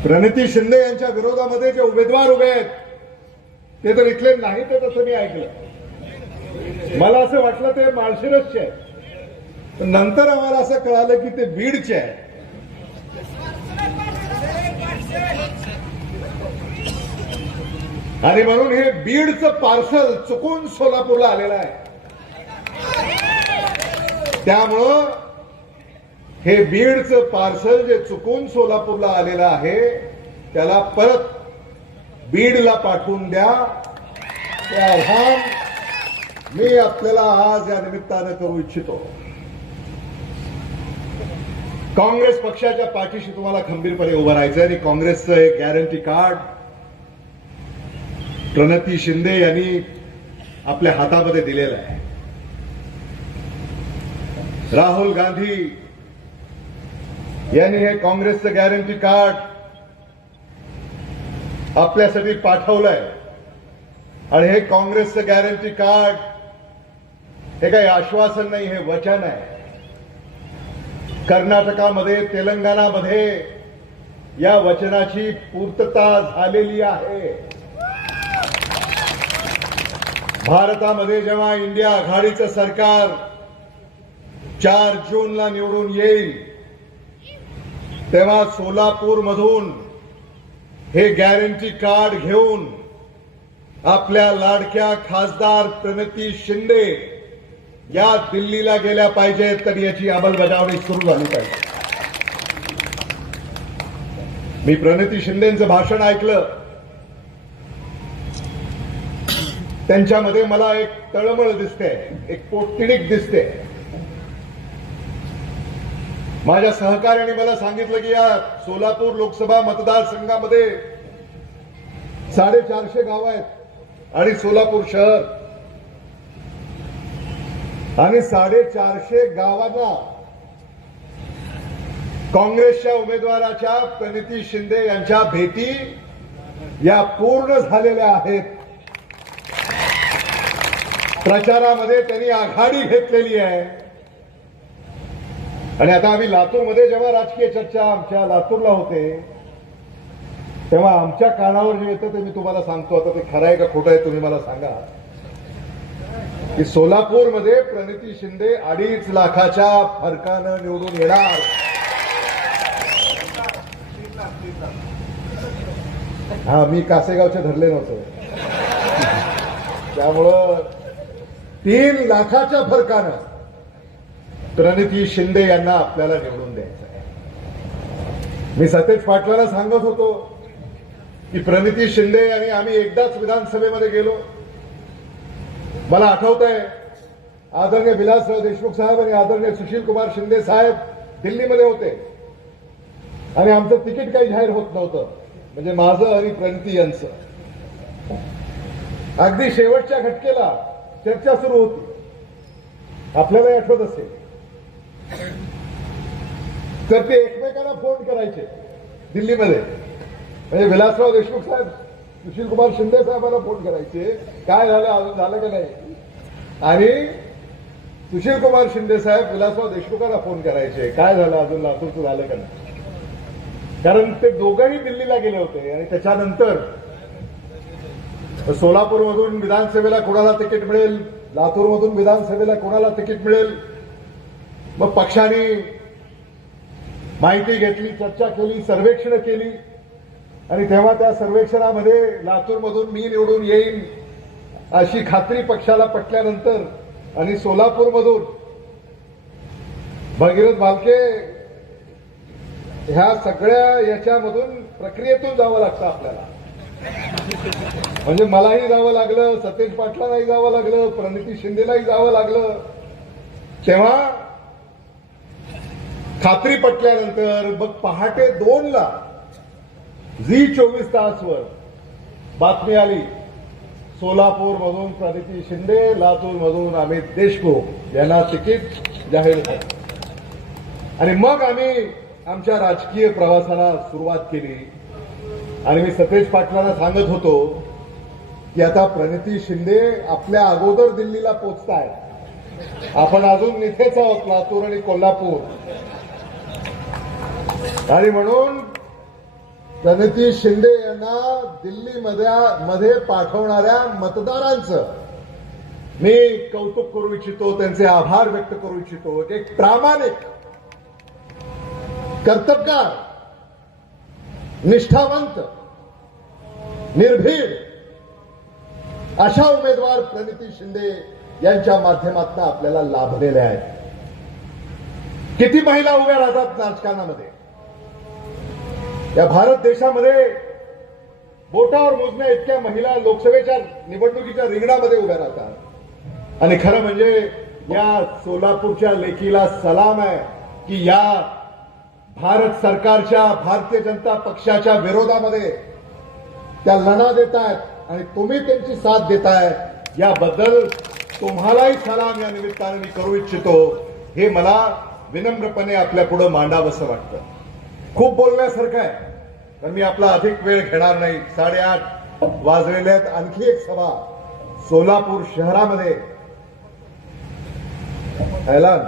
प्रणिती शिंदे यांच्या विरोधामध्ये जे उमेदवार उभे आहेत ते तर इथले नाहीत असं मी ऐकलं. मला असं वाटलं ते माळशिरसचे आहेत, पण नंतर आम्हाला असं कळालं की ते बीडचे आहे. आणि म्हणून हे बीडचं पार्सल चुकून सोलापूरला आलेलं आहे. त्यामुळं हे बीडचं पार्सल जे चुकून सोलापूरला आलेलं आहे त्याला परत बीडला पाठवून द्या. ते आव्हान मी आपल्याला आज या निमित्तानं करू इच्छितो. काँग्रेस पक्षाच्या पाठीशी तुम्हाला खंबीरपणे उभं राहायचं आणि काँग्रेसचं एक गॅरंटी कार्ड प्रणिती शिंदे यांनी आपल्या हातामध्ये दिलेलं आहे. राहुल गांधी यांनी हे काँग्रेसचं गॅरंटी कार्ड आपल्यासाठी पाठवलंय. आणि हे काँग्रेसचं गॅरंटी कार्ड हे काही आश्वासन नाही, हे वचन आहे. कर्नाटकामध्ये, तेलंगणामध्ये या वचनाची पूर्तता झालेली आहे. भारतामध्ये जेव्हा इंडिया आघाडीचं सरकार 4 जूनला निवडून येईल तेव्हा सोलापूरमधून हे गॅरंटी कार्ड घेऊन आपल्या लाडक्या खासदार प्रणिती शिंदे या दिल्लीला गेल्या पाहिजेत, तर याची अंमलबजावणी सुरू झाली पाहिजे. मी प्रणिती शिंदेचं भाषण ऐकलं. त्यांच्यामध्ये मला एक तळमळ दिसते, एक पोटतिडीक दिसते. माझ्या सहकार्याने मला सांगितलं की या सोलापूर लोकसभा मतदारसंघामध्ये 450 गावं आहेत आणि सोलापूर शहर, आणि 450 गावांना काँग्रेसच्या उमेदवाराच्या प्रणिती शिंदे यांच्या भेटी या पूर्ण झालेल्या आहेत. प्रचारामध्ये त्यांनी आघाडी घेतलेली आहे. आणि आता आम्ही लातूरमध्ये जेव्हा राजकीय चर्चा आमच्या लातूरला होते तेव्हा आमच्या कानावर जे येतं ते मी तुम्हाला सांगतो. आता ते खरं आहे का खोटं आहे तुम्ही मला सांगा. की सोलापूरमध्ये प्रणिती शिंदे 2.5 लाखाच्या फरकानं निवडून येणार. हा, मी कासेगावचे धरले नव्हते, त्यामुळं 3 लाखाच्या फरकानं प्रणिती शिंदे यांना आपल्याला निवडून द्यायचं आहे. मी सतेज पाटलाला सांगत होतो की प्रणिती शिंदे आणि आम्ही एकदाच विधानसभेमध्ये गेलो. मला आठवत आहे आदरणीय विलासराव देशमुख साहेब आणि आदरणीय सुशील कुमार शिंदे साहेब दिल्लीमध्ये होते आणि आमचं तिकीट काही जाहीर होत नव्हतं, म्हणजे माझं आणि प्रणिती यांचं. अगदी शेवटच्या घटकेला चर्चा सुरू होती, आपल्याला आठवत असेल. तर ते एकमेकांना फोन करायचे दिल्लीमध्ये, म्हणजे विलासराव देशमुख साहेब सुशील कुमार शिंदे साहेबांना फोन करायचे, काय झालं, अजून झालं का नाही. आणि सुशील कुमार शिंदे साहेब विलासराव देशमुखांना फोन करायचे, काय झालं, अजून लातूरचं झालं का नाही. कारण ते दोघंही दिल्लीला गेले होते. आणि त्याच्यानंतर सोलापूरमधून विधानसभेला कोणाला तिकीट मिळेल, लातूरमधून विधानसभेला कोणाला तिकीट मिळेल. मग पक्षाने माहिती घेतली, चर्चा केली, सर्वेक्षण केली. आणि तेव्हा त्या सर्वेक्षणामध्ये लातूरमधून मी निवडून येईन अशी खात्री पक्षाला पटल्यानंतर आणि सोलापूरमधून भगीरथ भालके ह्या सगळ्या याच्यामधून प्रक्रियेतून जावं लागतं आपल्याला. म्हणजे मलाही जावं लागलं, सतेज पाटलांनाही जावं लागलं, प्रणिती शिंदेलाही जावं लागलं. तेव्हा खात्री पटल्यानंतर मग पहाटे 2ला झी 24 तासवर बातमी आली, सोलापूरमधून प्रणिती शिंदे, लातूरमधून अमित देशमुख यांना तिकीट जाहीर झालं. आणि मग आम्ही आमच्या राजकीय प्रवासाला सुरुवात केली. आणि मी सतेज पाटलांना सांगत होतो की आता प्रणिती शिंदे आपल्या अगोदर दिल्लीला पोहोचताय, आपण अजून इथेच आहोत, लातूर आणि कोल्हापूर. आणि म्हणून प्रणिती शिंदे यांना दिल्लीमध्ये पाठवणाऱ्या मतदारांचं मी कौतुक करू इच्छितो, त्यांचे आभार व्यक्त करू इच्छितो. एक प्रामाणिक, कर्तबगार, निष्ठावंत, निर्भीड अशा उमेदवार प्रणिती शिंदे यांच्या माध्यमातून आपल्याला लाभलेले आहेत. किती महिला उभ्या राहतात राजकारणामध्ये? या भारत देशामध्ये बोटावर मोजण्या इतक्या महिला लोकसभेच्या निवडणुकीच्या रिंगणामध्ये उभ्या राहतात. आणि खरं म्हणजे या सोलापूरच्या लेकीला सलाम आहे की या भारत सरकारच्या, भारतीय जनता पक्षाच्या विरोधामध्ये त्या लढा देत आहेत आणि तुम्ही त्यांची साथ देताय. याबद्दल तुम्हालाही सलाम या निमित्ताने मी करू इच्छितो. हे मला विनम्रपणे आपल्या पुढे मांडावंसं वाटतं. खूप बोलण्यासारखं आहे, पण मी आपला अधिक वेळ घेणार नाही. 8:30 वाजलेले आहेत. आणखी एक सभा सोलापूर शहरामध्ये ऐलान